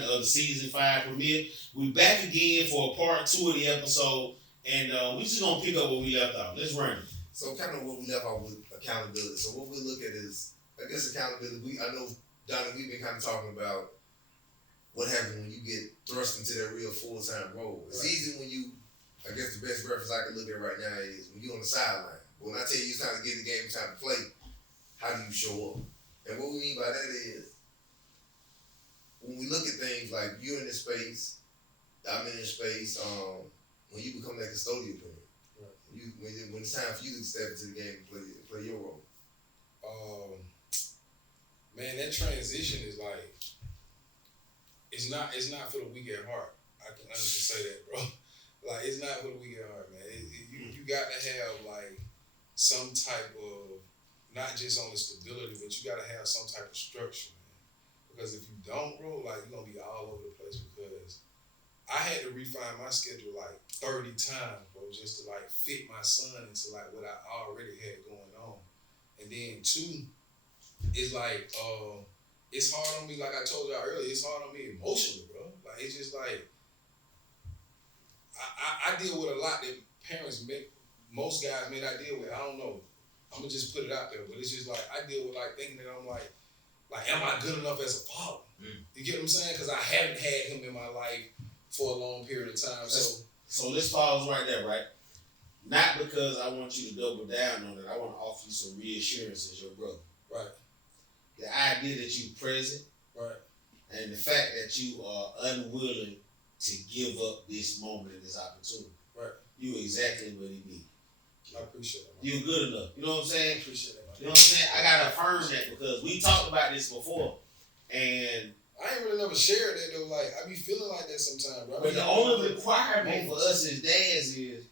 1 of the season 5 premiere. We back again for part 2 of the episode, and we just gonna pick up where we left off. Let's run it. So kind of what we left off with accountability. So what we look at is, I guess, accountability. I know, Donnie, we've been kind of talking about what happens when you get thrust into that real full-time role. It's easy when you, I guess the best reference I can look at right now is when you're on the sideline. But when I tell you it's time to get in the game, it's time to play, how do you show up? And what we mean by that is, when we look at things like you're in this space, I'm in this space, when you become that custodial parent, when it's time for you to step into the game and play your role. Man, that transition is like, it's not for the weak at heart. I can honestly say that, bro. Like, it's not for the weak at heart, man. You got to have like some type of, not just on the stability, but you got to have some type of structure, man. Because if you don't, bro, like, you're gonna be all over the place. Because I had to refine my schedule like 30 times, bro, just to like fit my son into like what I already had going on. And then 2, it's like, it's hard on me, like I told y'all earlier, it's hard on me emotionally, bro. Like, it's just like, I deal with a lot that parents most guys may not deal with. I don't know. I'm gonna just put it out there, but it's just like, I deal with like thinking that I'm like, am I good enough as a father? You get what I'm saying? Because I haven't had him in my life for a long period of time. So let's pause right there, right? Not because I want you to double down on it. I want to offer you some reassurance as your brother. Right. The idea that you're present, right, and the fact that you are unwilling to give up this moment and this opportunity. Right. You exactly what he needs. I appreciate it. You're good enough. You know what I'm saying? I appreciate it. You know what I'm saying? I gotta affirm that because we talked about this before, and I ain't really never shared that though. Like, I be feeling like that sometimes, bro. But the only requirement for us as dads is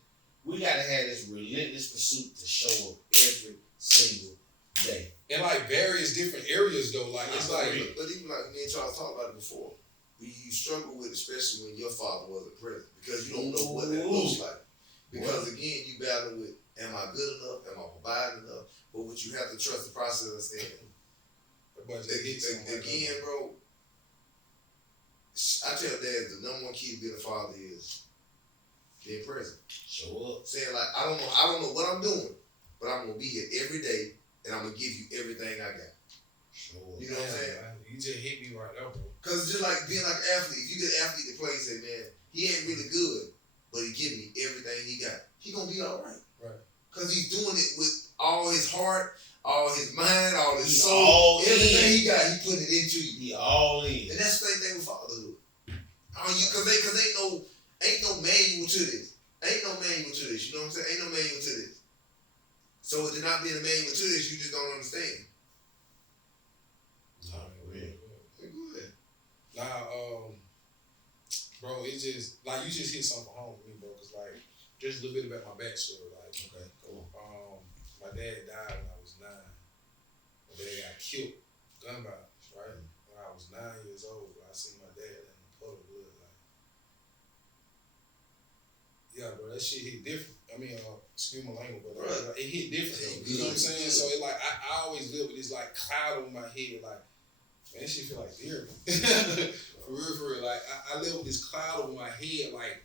we gotta have this relentless pursuit to show up every single day. In like various different areas though. Like, it's like, but even like me and Charles talked about it before, you struggle with, especially when your father wasn't present, because you don't know what that looks like. Because again, you battle with, am I good enough? Am I providing enough? But what you have to trust the process of understanding. Again, bro, I tell dads the number one key to being a father is being present. Show up. Saying like, I don't know what I'm doing, but I'm gonna be here every day and I'm gonna give you everything I got. Show up. You know what I'm saying? You just hit me right there, bro. Cause it's just like being like an athlete. If you get an athlete that plays, say, man, he ain't really good, but he give me everything he got. He gonna be all right. Right. Cause he's doing it with all his heart, all his mind, all his soul. Everything he got, he put it into you. He all in. And that's the same thing with fatherhood. Cause ain't no manual to this. Ain't no manual to this. You know what I'm saying? Ain't no manual to this. So with there not being a manual to this, you just don't understand. Nah, bro, it's just like you just hit something home with me, bro. Cause like, just a little bit about my backstory. Like, okay, cool. My dad died when I was 9. My dad got killed, gun violence, right? When I was 9 years old, I seen my dad in a puddle of blood. Like, yeah, bro, that shit hit different. I mean, excuse my language, but it hit different. You know what I'm saying? So it like I always live with this like cloud over my head, like. Man, that shit feel like therapy. For real. Like, I live with this cloud over my head. Like,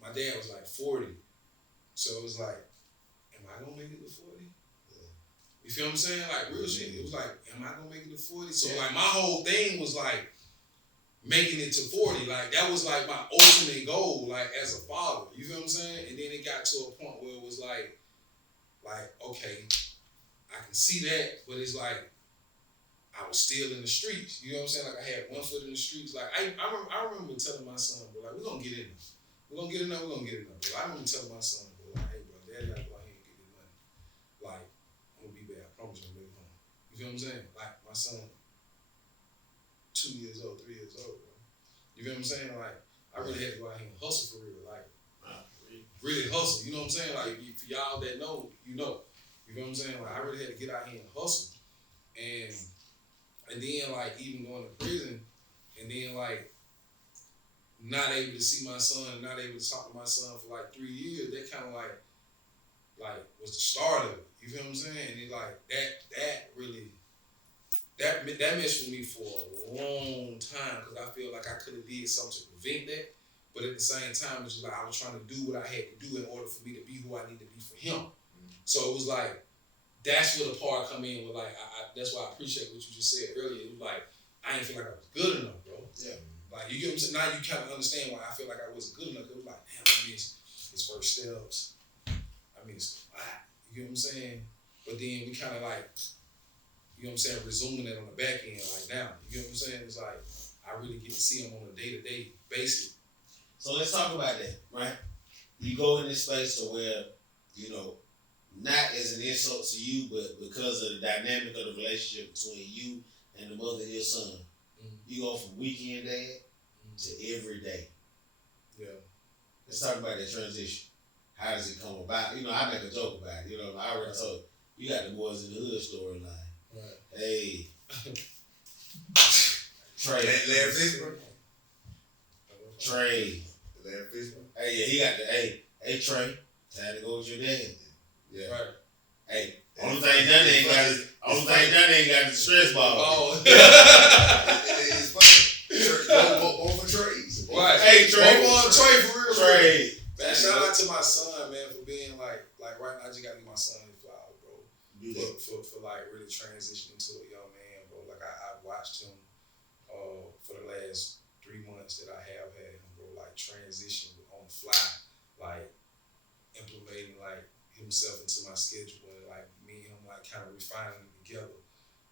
my dad was like 40. So it was like, am I going to make it to 40? Yeah. You feel what I'm saying? Like, real shit. It was like, am I going to make it to 40? So, like, my whole thing was like, making it to 40. Like, that was like my ultimate goal, like, as a father. You feel what I'm saying? And then it got to a point where it was like, okay, I can see that, but it's like, I was still in the streets. You know what I'm saying? Like, I had one foot in the streets. Like, I remember telling my son, bro, like, we're going to get in there. We're going to get in there. Bro. I remember telling my son, bro, like, hey, bro, daddy got to go out here and get this money. Like, I'm going to be back. I promise you I'm going to make it home. You feel what I'm saying? Like, my son, 2 years old, 3 years old, bro. You feel what I'm saying? Like, I really had to go out here and hustle for real. Like, really hustle. You know what I'm saying? Like, for y'all that know, you know. You feel what I'm saying? Like, I really had to get out here and hustle. And then, like, even going to prison, and then, like, not able to see my son, not able to talk to my son for, like, 3 years, that kind of, like, was the start of it. You feel what I'm saying? And it, like, that that messed with me for a long time because I feel like I could have did something to prevent that. But at the same time, it's just like I was trying to do what I had to do in order for me to be who I need to be for him. So it was like, that's where the part come in with like, that's why I appreciate what you just said earlier. It was like, I didn't feel like I was good enough, bro. Yeah. Like, you get what I'm saying? Now you kind of understand why I feel like I wasn't good enough. It was like, damn, I missed his first steps. I missed a lot. You get what I'm saying? But then we kind of like, you know what I'm saying, resuming it on the back end like now. You get what I'm saying? It's like, I really get to see him on a day-to-day basis. So let's talk about that, right? You go in this space to where, you know, not as an insult to you, but because of the dynamic of the relationship between you and the mother of your son, you go from weekend dad to every day. Yeah. Let's talk about that transition. How does it come about? You know, I make a joke about it. You know, I already told you got the boys in the hood storyline. Right. Hey. Trey. Larry Fishburne? Trey. Larry Fishburne? Hey, yeah, he got the, hey Trey, time to go with your dad. Yeah. Right. Hey, only thing done ain't got the stress ball. Oh. It's funny. Both for Treys. Right. Hey, Trey. Trey for real. Trey. Man, shout out to my son, man, for being like right now I just got to give my son his flowers, bro. For like really transitioning to a young man, bro. Like I watched him for the last 3 months that I have had him, bro, like transition on the fly, like implementing like himself into my schedule and like me and him like kind of refining it together.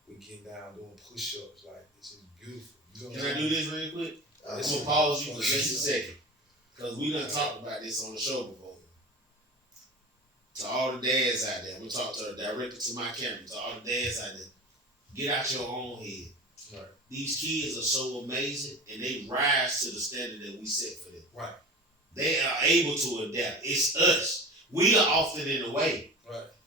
We getting down doing push-ups, like it's just beautiful. You know Can I do this real quick? I'm gonna pause you for just a second. Because we done talked about this on the show before. To all the dads out there, I'm gonna talk directly to my camera, to all the dads out there, get out your own head. Right. These kids are so amazing and they rise to the standard that we set for them. Right. They are able to adapt. It's us. We are often in the way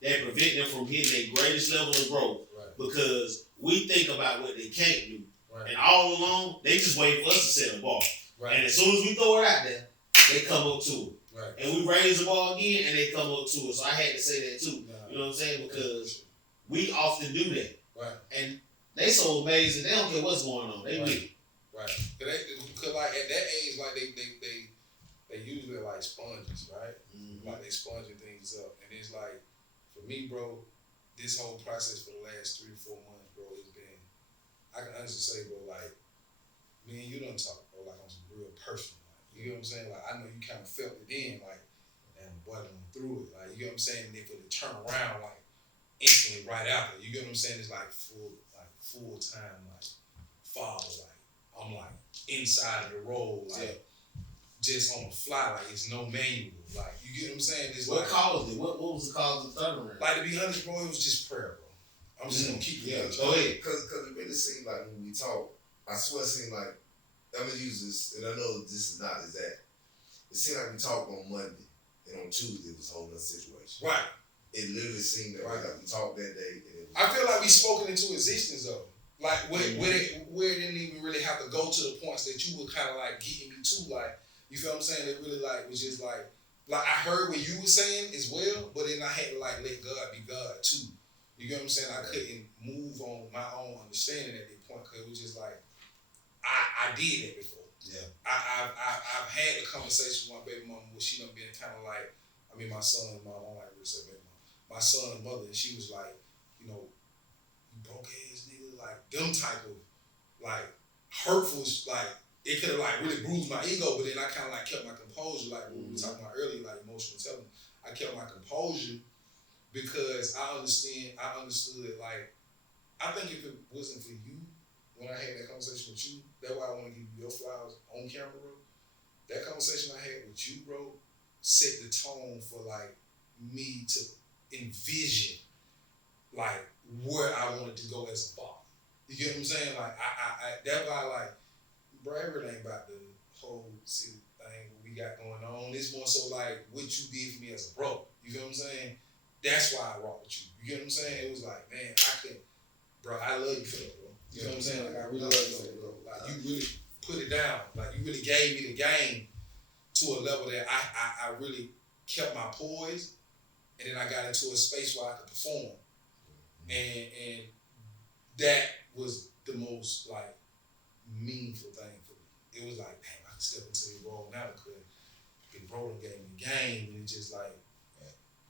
that prevent them from hitting their greatest level of growth because we think about what they can't do. Right. And all along, they just wait for us to set a bar. Right. And as soon as we throw it out there, they come up to it. Right. And we raise the ball again and they come up to it. So I had to say that too. You know what I'm saying? Because we often do that. Right. And they so amazing, they don't care what's going on. They with it. Right. Because like at that age, like they usually are like sponges, right? Mm-hmm. Like they sponging things up. And it's like, for me, bro, this whole process for the last 3 or 4 months, bro, it's been, I can honestly say, bro, like, me and you done talk, bro, like on some real personal. You know what I'm saying? Like, I know you kind of felt it then, like, and boy, I went through it. Like, you know what I'm saying? And then for it to turn around, like, instantly right after. You get what I'm saying? It's like full time, like, father. Like, I'm like inside of the role, like, just on the fly. Like, it's no manual. Like, you get what I'm saying? It's what like, caused it? What was the cause of the turnaround? Like, to be honest, bro, it was just prayer, bro. I'm just gonna keep it. Go ahead. Because it really seemed like when we talk, I swear it seemed like, I'm gonna use this, and I know this is not exact. It seemed like we talked on Monday, and on Tuesday it was a whole other situation. Right. It literally seemed that like we talked that day, and it was I feel like we spoken into existence though. Like where it didn't even really have to go to the points that you were kind of like getting me to. Like, you feel what I'm saying? It really like was just like I heard what you were saying as well, but then I had to like let God be God too. You get what I'm saying? I couldn't move on my own understanding at that point because it was just like I did that before. Yeah. I've had the conversation with my baby mama where she done been kind of like, I mean my son's mom, I don't like to say baby mama. My son's mother, and she was like, you know, you broke ass nigga, like them type of like hurtful, like it could have like really bruised my ego, but then I kind of like kept my composure, like what we were talking about earlier, like emotional intelligence. I kept my composure because I understood like, I think if it wasn't for you, when I had that conversation with you, that's why I want to give you your flowers on camera, bro. That conversation I had with you, bro, set the tone for like me to envision like where I wanted to go as a father. You get what I'm saying? Like I that's why like, bro, everything about the whole city thing we got going on. It's more so like what you did for me as a bro. You get what I'm saying? That's why I rock with you. You get what I'm saying? It was like, man, bro, I love you for that, bro. You know what I'm saying? Like, I really love you for that, bro. Like, you really put it down. Like, you really gave me the game to a level that I really kept my poise, and then I got into a space where I could perform. And that was the most like meaningful thing for me. It was like, damn, I can step into the role now because Big Bro gave me the game, and it's just like,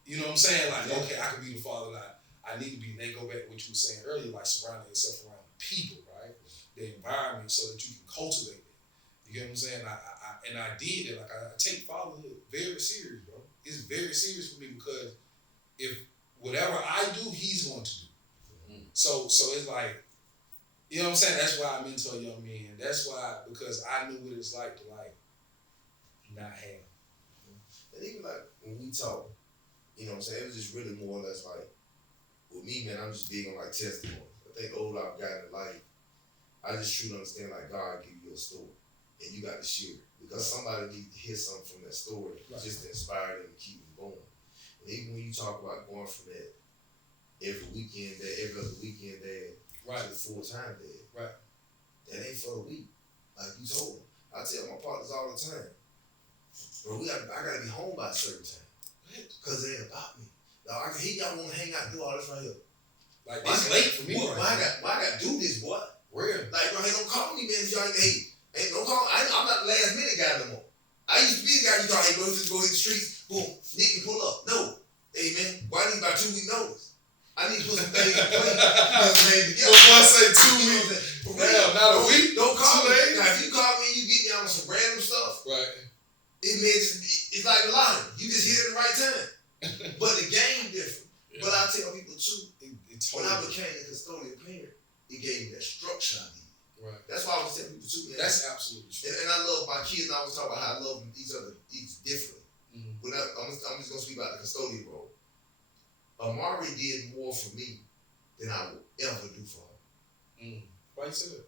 you know what I'm saying? Like, okay, I can be the father that I need to be. They go back to what you were saying earlier, like surrounding yourself around people, right? The environment, so that you can cultivate it. You get what I'm saying? I did it. Like I take fatherhood very serious, bro. It's very serious for me because if whatever I do, he's going to do. Mm-hmm. So it's like, you know what I'm saying? That's why I mentor young men. That's why, because I knew what it's like to like not have. And even like when we talk, you know what I'm saying? It was just really more or less like, with me, man, I'm just big on like testimony. I think the older I've gotten in life, I just truly understand like God give you a story and you got to share it because somebody needs to hear something from that story just to inspire them and keep them going. And even when you talk about going from that every weekend dad, every other weekend dad to the full-time dad, that ain't for the week. Like you told them. I tell my partners all the time, bro, I gotta be home by a certain time because it ain't about me. Now, y'all want to hang out and do all this right here. Like, it's late for me. Boy, why I got to do this, boy? Real. Like, bro, hey, don't call me, man. Hey, don't call me. I'm not the last minute guy no more. I used to be the guy you call, hey, bro, just go hit the streets, boom, Nick can pull up. No. Hey, man, why I need about 2 week notice? I need to put some things in place. You know what I'm saying? If I say 2 weeks, damn, not a week? Don't call me. Now, if you call me and you get me on some random stuff, it means it's like a lottery. You just hit it at the right time. But the game different. Yeah. But I tell people too, when I became a custodial parent, it gave me that structure I needed. Right. That's why I was telling people too, man. That's absolutely true. And I love my kids, and I was talking about how I love each other differently. Mm-hmm. I'm just gonna speak about the custodial role. Amari did more for me than I would ever do for her. Mm. Why you say that?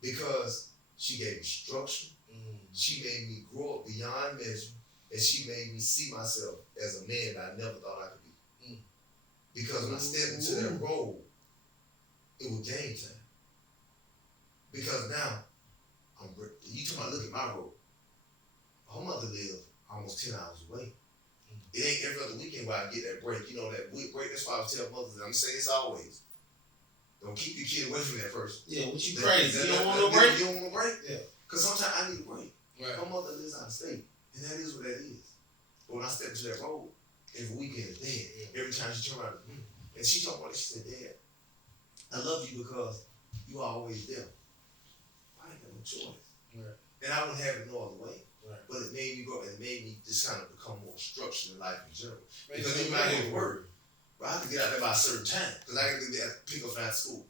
Because she gave me structure. Mm. She made me grow up beyond measure. And she made me see myself as a man that I never thought I could be. Mm. Because when I stepped into that role, it was game time. Because now, you talking about, look at my role. Her mother lived almost 10 hours away. Mm. It ain't every other weekend where I get that break. You know, that week break, that's why I tell mothers, I'm saying this always. Don't keep your kid away from that person. Yeah, what you crazy? You don't want no break? You don't want a break? Yeah. Because sometimes I need a break. Right. My mother lives out of state. And that is what that is. But when I stepped into that role, every weekend is dead. Yeah. Every time she turned around, and she told me, she said, Dad, I love you because you are always there. I ain't got no choice. Right. And I wouldn't have it no other way. Right. But it made me grow, and it made me just kind of become more structured in life in general. Because even when I go to work, I have to get out there by a certain time. Because I got to pick up after school.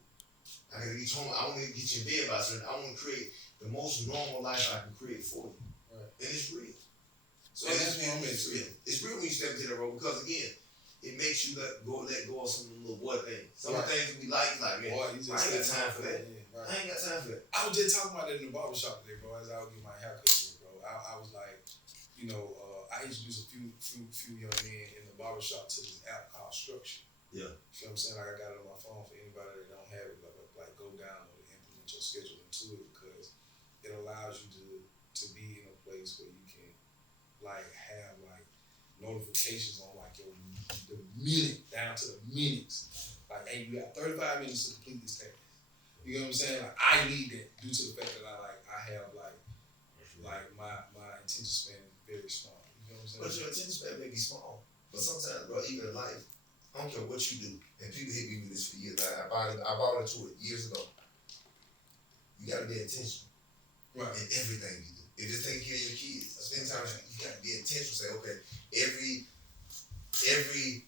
I got to get you home. I want to get you in bed by a certain time. I want to create the most normal life I can create for you. Right. And it's real. So it's real. It's real when you step into that role because again, it makes you let go of some of the little boy things. Some of the things we like, man, boy, I ain't got time for that. Yeah, right. I ain't got time for that. I was just talking about that in the barbershop today, bro, as I was getting my haircut, bro. I was like, you know, I introduced a few young men in the barbershop to this app called Structure. Yeah. You know what I'm saying? Like I got it on my phone for anybody that don't have it, like go down and implement your schedule into it because it allows you to be in a place where you can like have like notifications on like the minute down to the minutes. Like, hey, you got 35 minutes to complete this task. You know what I'm saying? Like I need that due to the fact that I have like my attention span is very small. You know what I'm saying? But your attention span may be small. But sometimes, bro, even in life, I don't care what you do, and people hit me with this for years. I bought into it years ago. You gotta be intentional. Right. In everything you do. If it's taking care of your kids, spend time, you gotta be intentional. Say, okay, every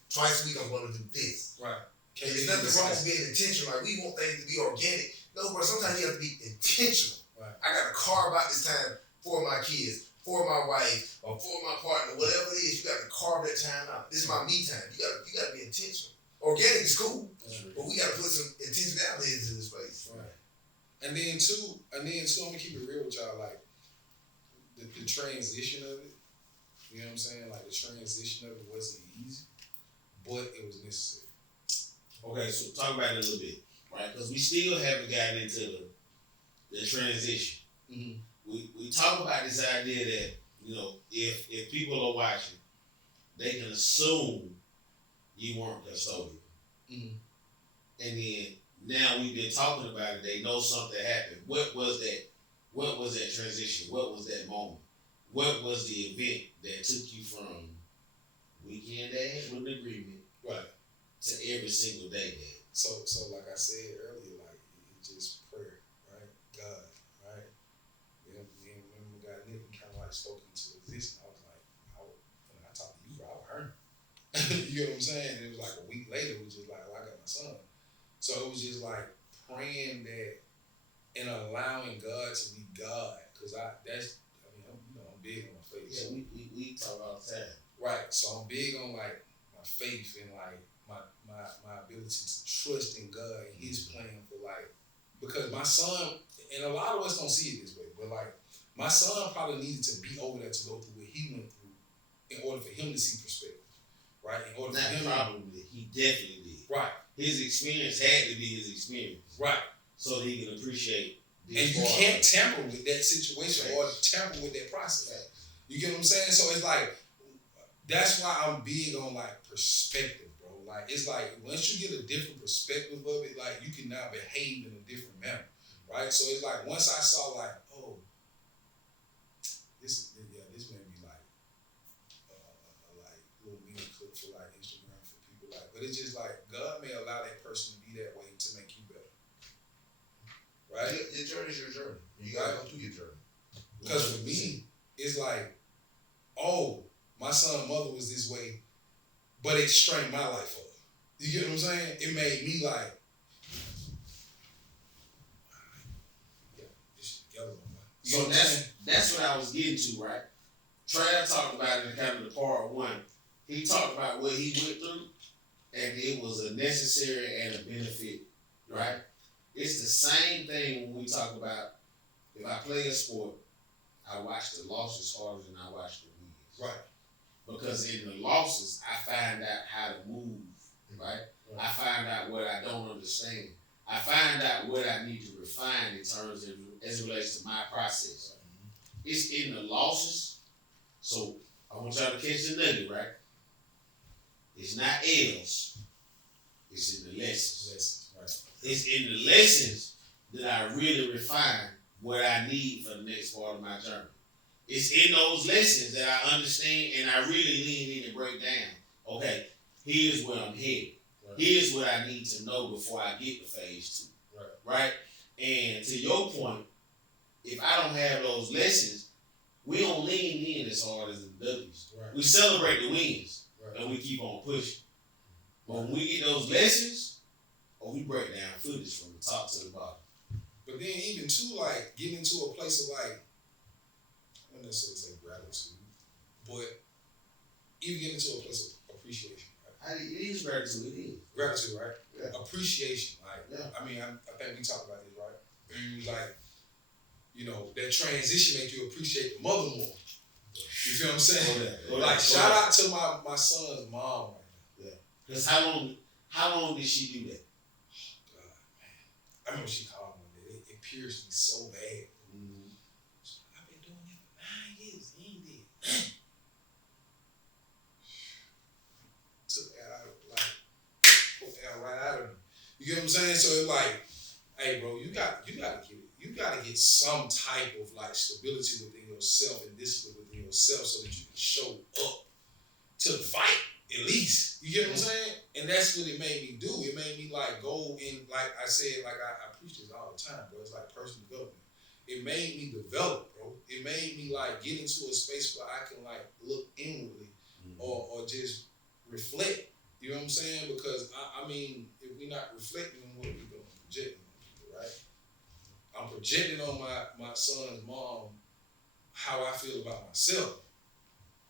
twice a week I'm gonna do this. Right. There's nothing wrong with being intentional. Like we want things to be organic. No, bro, sometimes you have to be intentional. Right. I gotta carve out this time for my kids, for my wife, or for my partner, whatever it is, you got to carve that time out. This is my me time. You got to be intentional. Organic is cool, but we got to put some intentionality into this place. Right. And then two, I'm gonna keep it real with y'all. Like the transition of it. You know what I'm saying? Like the transition of it wasn't easy, but it was necessary. Okay, so talk about it a little bit, right? Because we still haven't gotten into the transition. Mm-hmm. We talk about this idea that, you know, if people are watching, they can assume you weren't custodial. Mm-hmm. And then now we've been talking about it. They know something happened. What was that? What was that transition? What was that moment? What was the event that took you from weekend dad with an agreement, right, to every single day dad? So like I said earlier, like it's just prayer, right? God, right? Me and my guy Nick kind of like spoke into existence. I was like, when I talked to you, bro, I was hurt. You know what I'm saying? And it was like a week later, it was just like, well, I got my son. So it was just like praying that and allowing God to be God, because I'm big on my faith. Yeah, we talk all the time. Right. So I'm big on like my faith and like my ability to trust in God and His plan for like, because my son, and a lot of us don't see it this way, but like my son probably needed to be over there to go through what he went through in order for him to see perspective. Right? In order for him, probably, he definitely did. Right. His experience had to be his experience. Right. So that he can appreciate this. And you can't tamper with that situation or tamper with that process. You get what I'm saying? So it's like, that's why I'm big on like perspective, bro. Like, it's like, once you get a different perspective of it, like, you can now behave in a different manner. Right? So it's like, once I saw like, oh, this may be like little mini clip for like Instagram for people, like, but it's just like God may allow that person to be that way to make you better, right? Your journey is your journey. You gotta go through your journey. Because for me, it's like, oh, my son's mother was this way, but it straightened my life up. You get what I'm saying? It made me like, so that's what I was getting to, right? Trav talked about it in kind of the part one. He talked about what he went through, and it was a necessary and a benefit, right? It's the same thing when we talk about, if I play a sport, I watch the losses harder than I watch the wins. Right. Because in the losses, I find out how to move, right? I find out what I don't understand. I find out what I need to refine in terms of as it relates to my process. It's in the losses. So I want y'all to catch the nugget, right? It's not L's. It's in the lessons. Right. It's in the lessons that I really refine what I need for the next part of my journey. It's in those lessons that I understand and I really lean in and break down. Okay, here's where I'm headed. Right. Here's what I need to know before I get to phase 2. Right? And to your point, if I don't have those lessons, we don't lean in as hard as the W's. Right. We celebrate the wins, and we keep on pushing. But when we get those lessons, we break down footage from the top to the bottom. But then even too, like, getting into a place of like, I don't necessarily say gratitude, but even getting into a place of appreciation. Right? It is gratitude. It is. Gratitude, right? Yeah. Appreciation. Like, yeah. I mean, I think we talked about this, right? And like, you know, that transition make you appreciate the mother more. You feel what I'm saying? Like, shout out to my son's mom right now. Yeah. Because how long did she do that? Oh, God, man. I remember she called me one day. It pierced me so bad. Mm-hmm. I've been doing it for 9 years. He ain't did. Took that right out of me. You get what I'm saying? So it's like, hey, bro, you gotta get some type of like stability within yourself and discipline within yourself so that you can show up to the fight at least. You get what I'm saying? And that's what it made me do. It made me like go in, like I said, like I preach this all the time, bro. It's like personal development. It made me develop, bro. It made me like get into a space where I can like look inwardly or just reflect. You know what I'm saying? Because I mean, if we're not reflecting on what we're doing, projecting on people, right? I'm projecting on my son's mom how I feel about myself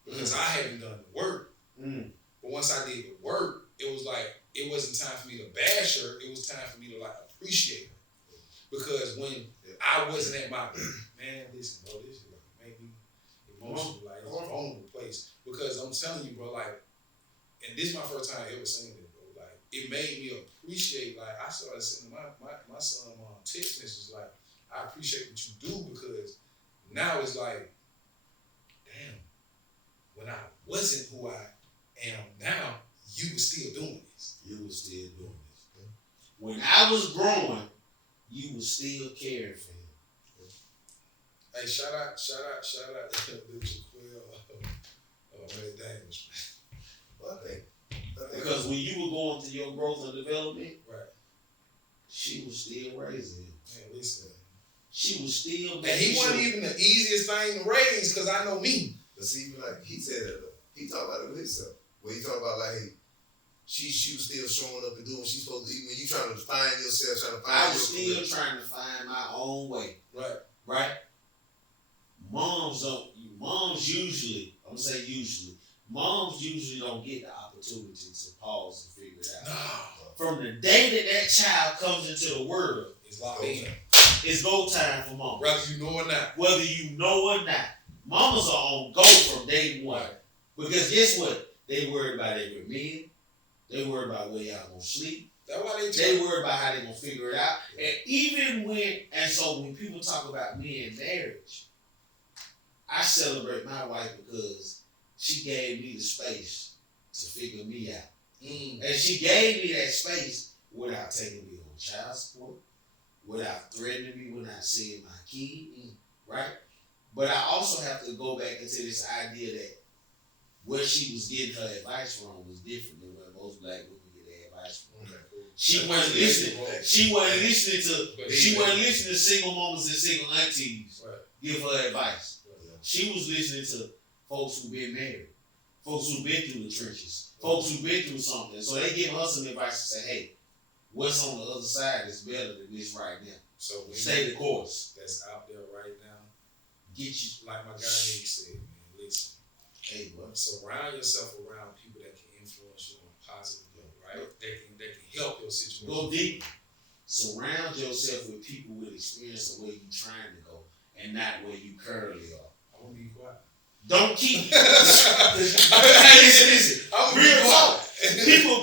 because I haven't done the work. But once I did the work, it was like it wasn't time for me to bash her. It was time for me to like appreciate her because when I wasn't at my listen, bro, this is like made me emotional, like it's a vulnerable place because I'm telling you, bro, like. And this is my first time ever saying this, bro. Like, it made me appreciate, like, I started sending my son text messages, like, I appreciate what you do because now it's like, damn, when I wasn't who I am now, you were still doing this. You were still doing this. when I was growing, you was still caring for him. Hey, shout out to Big Shaquille. Man, dangerous. Well, I think because when you were going through your growth and development, right, she was still raising him. Man, listen. She was still. And he wasn't even the easiest thing to raise, because I know me. But see, like he said it, he talked about it with himself. When he talked about like, hey, she was still showing up and doing what she's supposed to do. When you trying to find yourself, I was still trying to find my own way. Right. Moms usually, I'm gonna say usually, moms usually don't get the opportunity to pause and figure it out. No. From the day that child comes into the world, it's locked in. It's go time for mom. Whether you know or not. Whether you know or not. Mamas are on go from day one. Right. Because guess what? They worried about every meal. They worried about where y'all gonna sleep. That's why they worried about how they gonna figure it out. And so when people talk about me in marriage, I celebrate my wife because she gave me the space to figure me out. And she gave me that space without taking me on child support, without threatening me when I see my kid, right? But I also have to go back into this idea that where she was getting her advice from was different than where most black women get their advice from. She wasn't listening. She wasn't listening to single mothers and single aunties give her advice. She was listening to folks who've been married, folks who've been through the trenches, folks who've been through something. So they give her some advice to say, hey, what's on the other side is better than this right now. So stay the course. That's out there right now. Get you. Like my guy Nick said, man, listen. Hey, bro. Surround yourself around people that can influence you on a positive level, right? They can help your situation. Go deep. Surround yourself with people with experience of where you're trying to go and not where you currently are. I'm gonna be quiet. Don't keep. Listen. I'm real quiet. People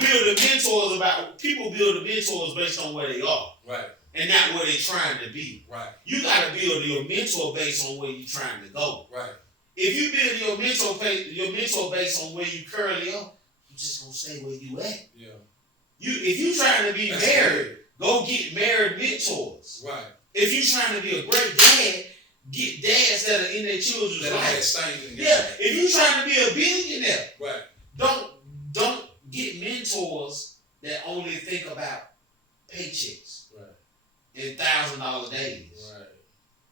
build the mentors based on where they are. Right. And not where they're trying to be. Right. You gotta build your mentor based on where you're trying to go. Right. If you build your mentor based on where you currently are, you just gonna stay where you at. Yeah. If you trying to be married, go get married mentors. Right. If you trying to be a great dad, get dads that are in their children's lives. Yeah. If you trying to be a billionaire, right. Don't get mentors that only think about paychecks. Right. And $1,000 days. Right.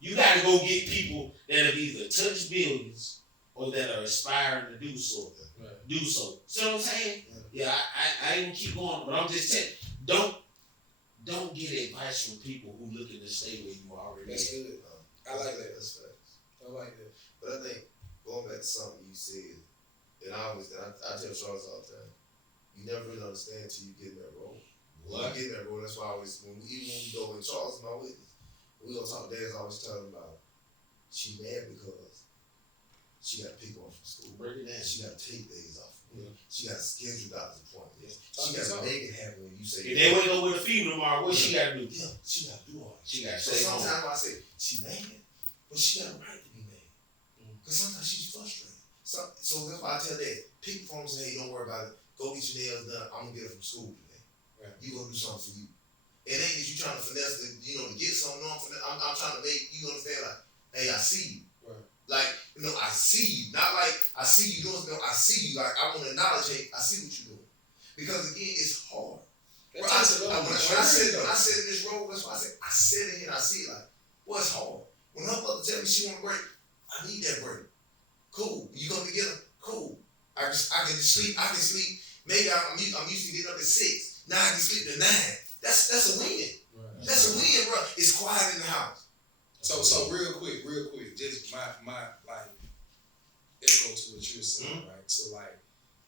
You got to go get people that have either touched billions or that are aspiring to do so. Right. See what I'm saying? Yeah, I ain't gonna keep going, but I'm just saying, don't get advice from people who looking to stay where you already. That's good. I like that. That's facts. I like that. But I think going back to something you said, and I tell Charles all the time, you never really understand until you get in that role. When I get in that role, that's why I always, even when we go in, Charles and my witness, we gonna talk, Dad's always telling about she mad because she got to pick one from school. Break it down. She got to take days off. Yeah. She got to schedule doctor's appointments. Yeah. She got to make it happen when you say. If they wake up with a fever tomorrow, what she got to do? Yeah, she got to do all that. She got to stay home. Sometimes I say she mad, but she got a right to be mad. Because sometimes she's frustrated. So that's why I tell Dad, pick the phone and say, hey, don't worry about it. Go get your nails done. I'm gonna get it from school today. Right. You gonna do something for you. It ain't that you trying to finesse to get something on. I'm trying to make you understand, like, hey, I see you. Right. Like, I see you. Not like I see you doing something. I see you. Like, I want to acknowledge, hey, I see what you're doing. Because again, it's hard. When I said in this role, that's why I said it here and I see it like, well, it's hard. When her mother tell me she want a break, I need that break. Cool. You gonna get her? Cool. I can just sleep. I can sleep. Maybe I'm used to getting up at 6. Now I can sleep at 9. That's a win. Right. That's a win, bro. It's quiet in the house. So real quick, just my like echo to what you're saying, right? So like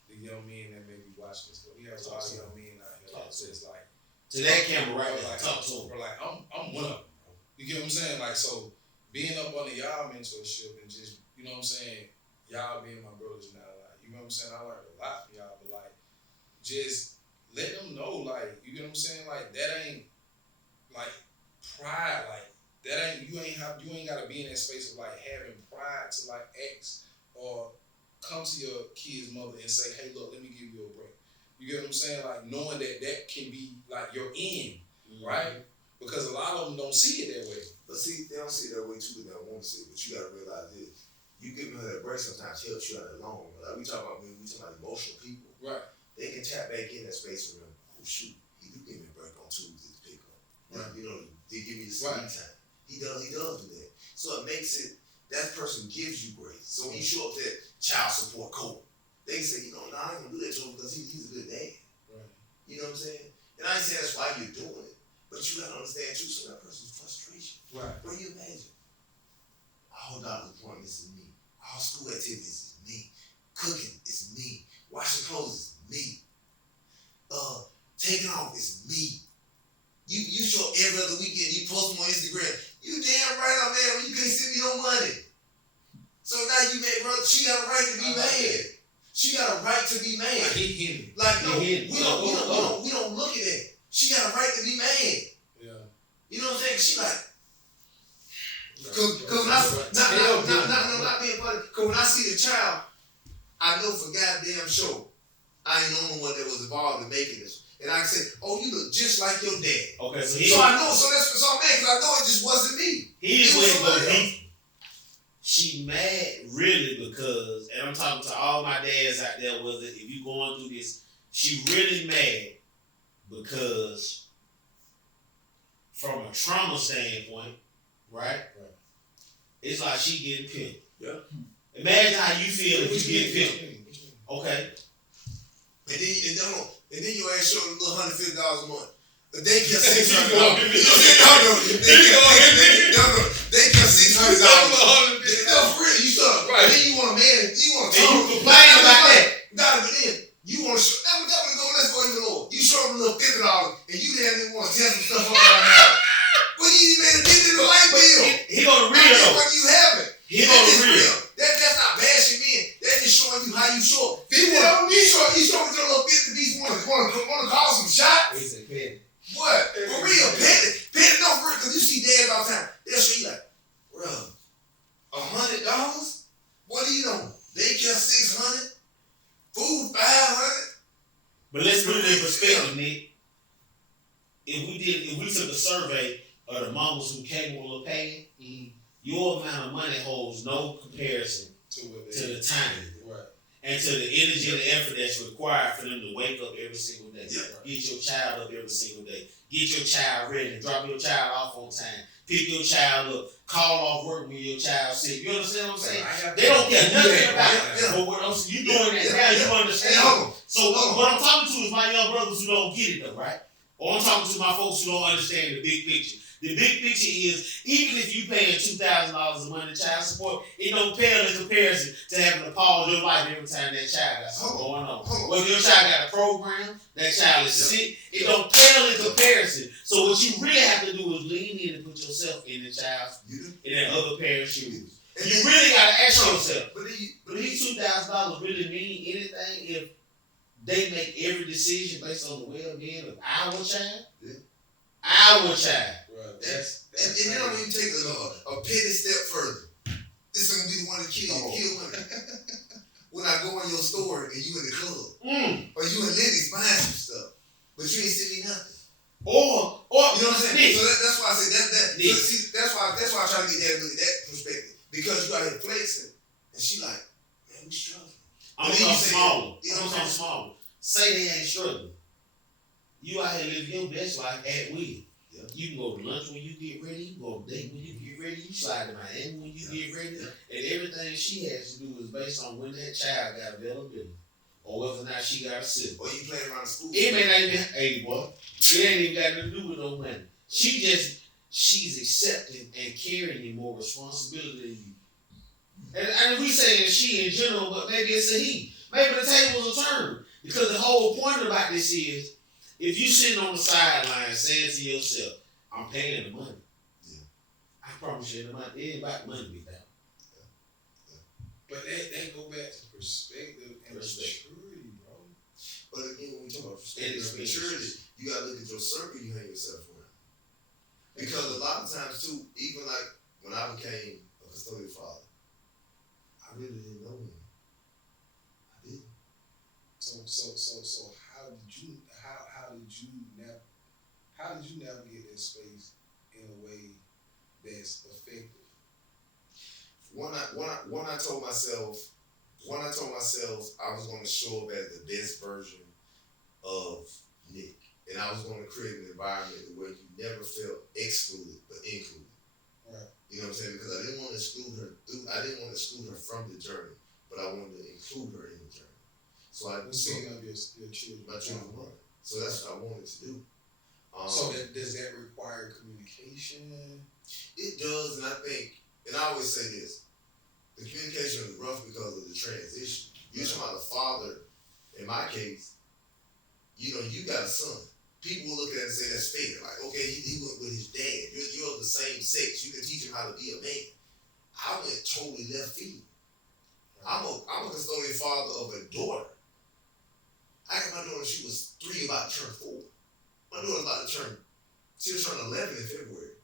the young men that may be watching this, we have a lot of young men out here that says like to that camera right there, like talk to them. Like I'm one of them, bro. You get what I'm saying? Like, so being up under y'all mentorship and just, you know what I'm saying, y'all being my brothers now, like, you know what I'm saying? I learned a lot from y'all, but like, just let them know, like, you get what I'm saying? Like, that ain't like pride, like that ain't you ain't gotta be in that space of like having pride to like ask or come to your kid's mother and say, hey, look, let me give you a break. You get what I'm saying? Like, knowing that can be like your end. right? Because a lot of them don't see it that way. But see, they don't see it that way too. They don't want to see it. But you got to realize this: you giving her that break sometimes helps you out that long. Like we talk about emotional people, right? They can tap back in that space and remember, oh shoot, he do give me a break on Tuesday to pick up. Right. You know, they give me the sleep time. He does do that. So it makes it, that person gives you grace. So when you show up to that child support court, they can say, I ain't gonna do that to him because he's a good dad. Right. You know what I'm saying? And I ain't saying that's why you're doing it, but you gotta understand too, so that person's frustration. Right. What do you imagine? All doctor's appointments is me. All school activities is me. Cooking is me. Washing clothes is me. Taking off is me. You show up every other weekend, you post them on Instagram. You damn right I'm mad when you can't send me no money. So now you mad, bro. She got a right to be mad. She got a right to be mad. I hate him. Like, no, we don't look at that. She got a right to be mad. Yeah. You know what I'm saying? She like, cause not being funny. Cause when I see the child, I know for goddamn sure I ain't the only one that was involved in making this. And I can say, oh, you look just like your dad. Okay, so I know, so I'm mad because I know it just wasn't me. Here's where it goes deep. She mad really because, and I'm talking to all my dads out there, whether if you going through this, she really mad because from a trauma standpoint, right? It's like she getting pimped. Yeah. Imagine how you feel if you get pimped. Okay. And then your ass showed a little $150 a month. The daycare $600. Daycare $600. No, for real, you saw. Right. And then you want a man, you want to talk. You complain about that. But then you want to show. Let's go even lower. You show him a little $50, and you didn't want to tell some stuff about that. Well, you ain't made a get in the light bill. He gonna real though. What you having? He gonna real. That's not bashing men. That's just showing you how you show up. You show with your little 50 piece want to call some shots? He said petty. What? For real, petty. Petty, no, for real, because you see dads all the time. They'll show you like, bro, $100? What do you know? Daycare $600? Food $500? But let's put it in perspective, Nick. If we took a survey of the mamas who came on the paying, your amount of money holds no comparison to the time. Right. And to the energy and the effort that's required for them to wake up every single day. Yeah. Get your child up every single day. Get your child ready. Drop your child off on time. Pick your child up. Call off work when your child's sick. You understand what I'm saying? They don't care nothing about it. But what I'm saying, you doing that now, you understand. So what I'm talking to is my young brothers who don't get it though, right? Or I'm talking to my folks who don't understand the big picture. The big picture is, even if you paying $2,000 a month in child support, it don't pale in comparison to having to pause your life every time that child got something going on. Whether your child got a program, that child is sick, it don't pale in comparison. So what you really have to do is lean in and put yourself in the child's, in that other parent's shoes. And you really got to ask yourself, do these $2,000 really mean anything if they make every decision based on the well-being of our child? Yeah. Our child. Right. And you know when you take a petty step further, this is gonna be the one that kill women. When I go in your store and you in the club, or you in Liddy's buying some stuff, but you ain't send me nothing. Or you know what I'm saying? So that's why I say that's why I try to get that look at that perspective. Because you out here flexing, and she like, man, we struggling. I'm talking smaller. Say they ain't struggling. You out here living your best life at will. Yeah. You can go to lunch when you get ready. You can go to date when you get ready. You slide to Miami when you get ready. Yeah. And everything she has to do is based on when that child got availability. Or whether or not she got a sip. Or you playing around the school. It may not even, hey boy, it ain't even got nothing to do with no money. She's accepting and carrying more responsibility than you. And we saying she in general, but maybe it's a he. Maybe the tables will turn. Because the whole point about this is, if you sitting on the sideline saying to yourself, I'm paying the money. Yeah. I promise you, it ain't about money with that. Yeah. But that go back to perspective and maturity, bro. But again, when we talk about perspective and maturity, you gotta look at your circle you hang yourself around. Because a lot of times too, even like when I became a custodial father, I really didn't know him. I didn't. So How did you navigate that space in a way that's effective? When I told myself I was going to show up as the best version of Nick, and I was going to create an environment where you never felt excluded but included. Right. You know what I'm saying? Because I didn't want to exclude her. I didn't want to exclude her from the journey, but I wanted to include her in the journey. So I was seeing of your children. My children. So that's what I wanted to do. So does that require communication? It does, and I think, and I always say this: the communication was rough because of the transition. You're talking about a father. In my case, you got a son. People will look at it and say that's fair. Like, okay, he went with his dad. You're of the same sex. You can teach him how to be a man. I went totally left field. I'm a custodial father of a daughter. I got my daughter when she was 3, about to turn 4. My daughter's she was turning 11 in February.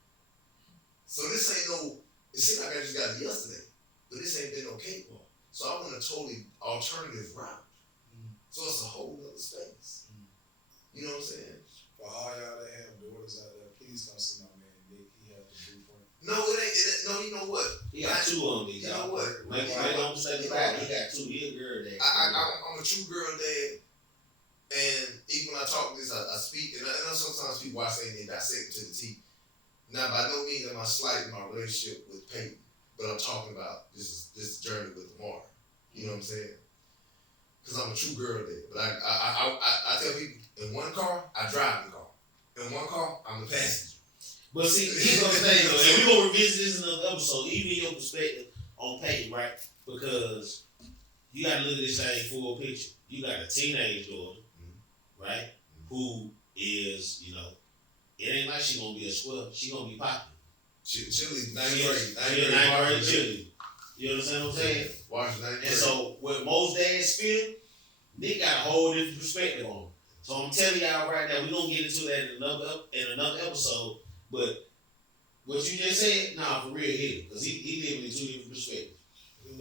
So this ain't it seemed like I just got it yesterday, but this ain't been no cakewalk. So I went a totally alternative route. So it's a whole other space. You know what I'm saying? For all y'all that have daughters out there, please come see my man Nick. He has the blueprint. No, it ain't. No, you know what? He got 2 on these. You know what? Make no mistake about it. He got 2. He a girl dad. I'm a true girl dad, and even when I talk this, I speak, and I know sometimes people watch and they dissect to the T. Now, by no means am I slighting my relationship with Peyton, but I'm talking about this journey with Amar. You know what I'm saying? Because I'm a true girl dad. But I tell people, in one car, I drive the car. In one car, I'm the passenger. But see, here's what I'm saying, though, and we're going to revisit this in another episode, even your perspective on Peyton, right? Because you got to look at this thing full picture. You got a teenage daughter, right? Who is, it ain't like she going to be a square. She going to be popular. Chili, 9th grade. 9th grade chili. You understand what I'm saying? And so, what most dads feel, Nick got a whole different perspective on it. So I'm telling y'all right now, we're going to get into that in another episode. But what you just said, for real, hit it. Because he living in 2 different perspectives. But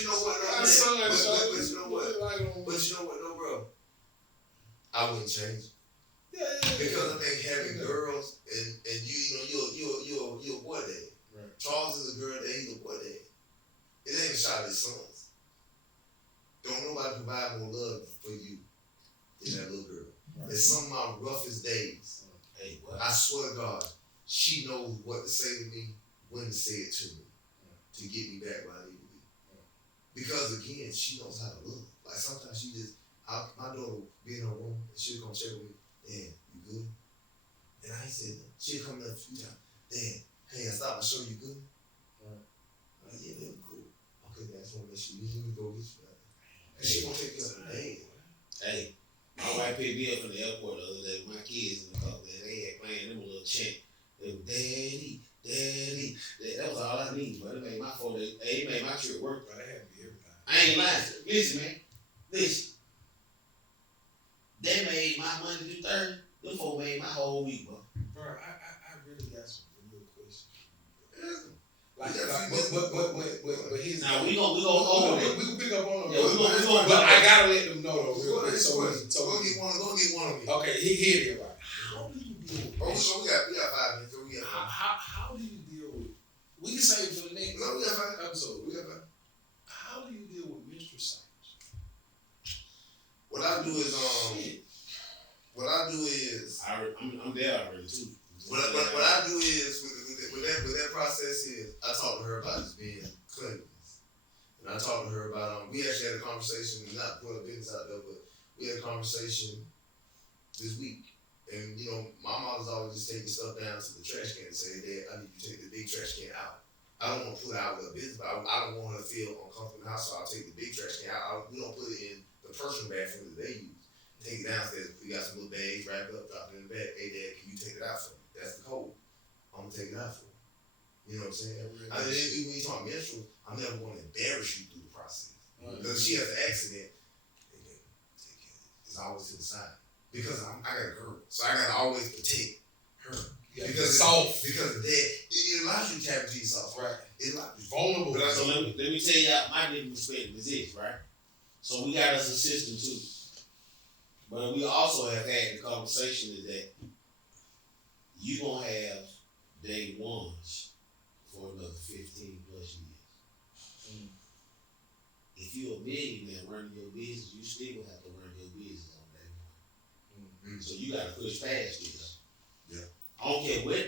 you know what, though, bro? I wouldn't change it. Because I think having girls and you're a boy dad. Right. Charles is a girl dad, he's a boy dad. It ain't a shot at his sons. Don't nobody provide more love for you than that little girl. Right. In some of my roughest days, I swear to God, she knows what to say to me, when to say it to me, to get me back where I need to be. Because again, she knows how to love. Like sometimes my daughter will be in her room and she'll come check with me. Dad, you good? And I ain't said nothing. She'll come in a few times. Dad, hey, I stopped. I show you good? Right. I'm like, yeah, man, I'm cool. Okay, Dad, I just want to make sure you go get you. And she gonna take care of the dad. Hey, my wife picked me up from the airport the other day with my kids in the car. They had playing them a little chant. They were, Daddy. That was all I needed, but it made my 4 days. It made my trip work. But I had to be every time. I ain't lying. Listen, man. Listen. They made my Monday through Thursday. Them folk made my whole week, bro. Bro, I really got some real questions. But here's now we gonna hold it. We can pick up on them. Yeah, we gonna. But I gotta let them know though, real quick. So go get one of me. Okay, here it right. How do you deal with? We got 5 minutes. How do you deal with? We can save it for the next. No, we got 5 episode. We got 5. How do you deal with menstrual cycles? What I do is I'm there already too. What I do is with that process is I talk to her about just being cleanliness, and I talk to her about we actually had a conversation, not putting a business out there, but we had a conversation this week, and my mother's always just taking stuff down to the trash can and say, Dad, I need you to take the big trash can out. I don't want to put it out with a business, but I don't want her to feel uncomfortable in the house, so I'll take the big trash can out. We don't put it in the personal bathroom that they use. Take it downstairs. We got some little bags, wrap it up, drop it in the bag. Hey, Dad, can you take it out for me? That's the code. I'm going to take it out for you. You know what I'm saying? When you talk menstrual, I'm never going to embarrass you through the process. Because if she has an accident, hey, Dad, take care of it. It's always to the side. Because I got a girl. So I got to always protect her. Because it's soft. Because it allows you to tap into yourself. Right. It allows you vulnerable. So let me tell you my different perspective is this, right? So we got us a system too. But we also have had the conversation is that you gonna have day ones for another 15 plus years. Mm. If you're a millionaire running your business, you still gonna have to run your business on day one. Mm. So you gotta push past this. Yeah. I don't care what.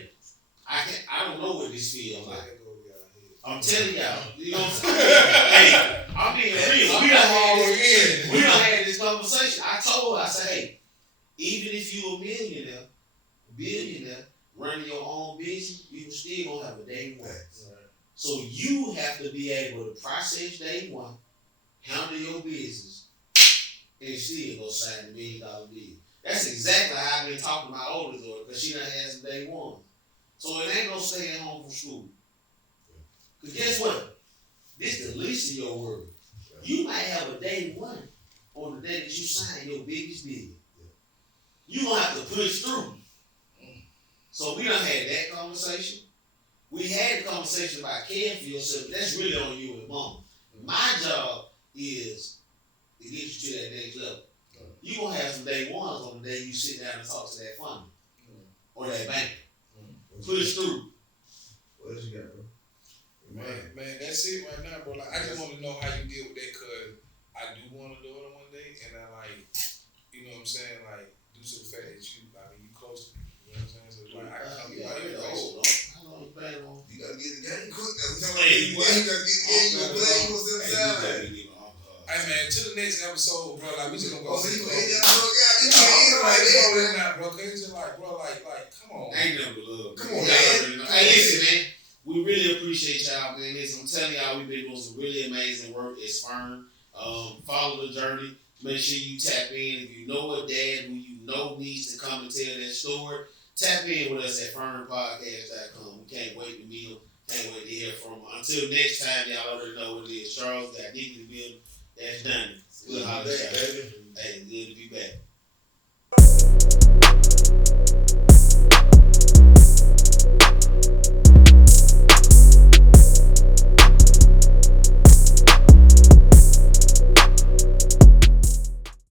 I don't know what this feels like. I'm telling y'all, you know what I'm saying? Hey, I'm being real. We done had this conversation. I said, hey, even if you a billionaire, running your own business, you still gonna have a day one. Right. So you have to be able to process day one, handle your business, and still go sign the $1 million deal. That's exactly how I've been talking to my oldest daughter, because she done had some day one. So it ain't no staying home from school. Because guess what? This is the least of your worry. You might have a day one on the day that you sign your biggest deal. You're going to have to push through. So we done had that conversation. We had the conversation about caring for yourself, but that's really on you and mom. My job is to get you to that next level. You're going to have some day ones on the day you sit down and talk to that funder or that banker. Push through. What else you got, bro? Man, that's it right now, bro. Like, I just want to know how you deal with that, because I do want a daughter one day, and I like, you know what I'm saying, like, due to the fact that you close to me, you know what I'm saying? So like, I can come get out here. You gotta get the game quick. You gotta get the game. You gonna play. You gonna sit down. Hey man, to the next episode, bro. Like we just gonna go. You can't right now, bro. Cause it's just like, bro, like, come on. Ain't never love. Come on, man. Hey, listen, man. We really appreciate y'all, man. Listen, I'm telling y'all, we've been doing some really amazing work as Firm. Follow the journey. Make sure you tap in. If you know a dad who you know needs to come and tell that story, tap in with us at firmpodcast.com. We can't wait to meet them. Can't wait to hear from them. Until next time, y'all already know what it is. Charles got Nicky to build. That's Donnie. Good holiday. Hey, good to be back.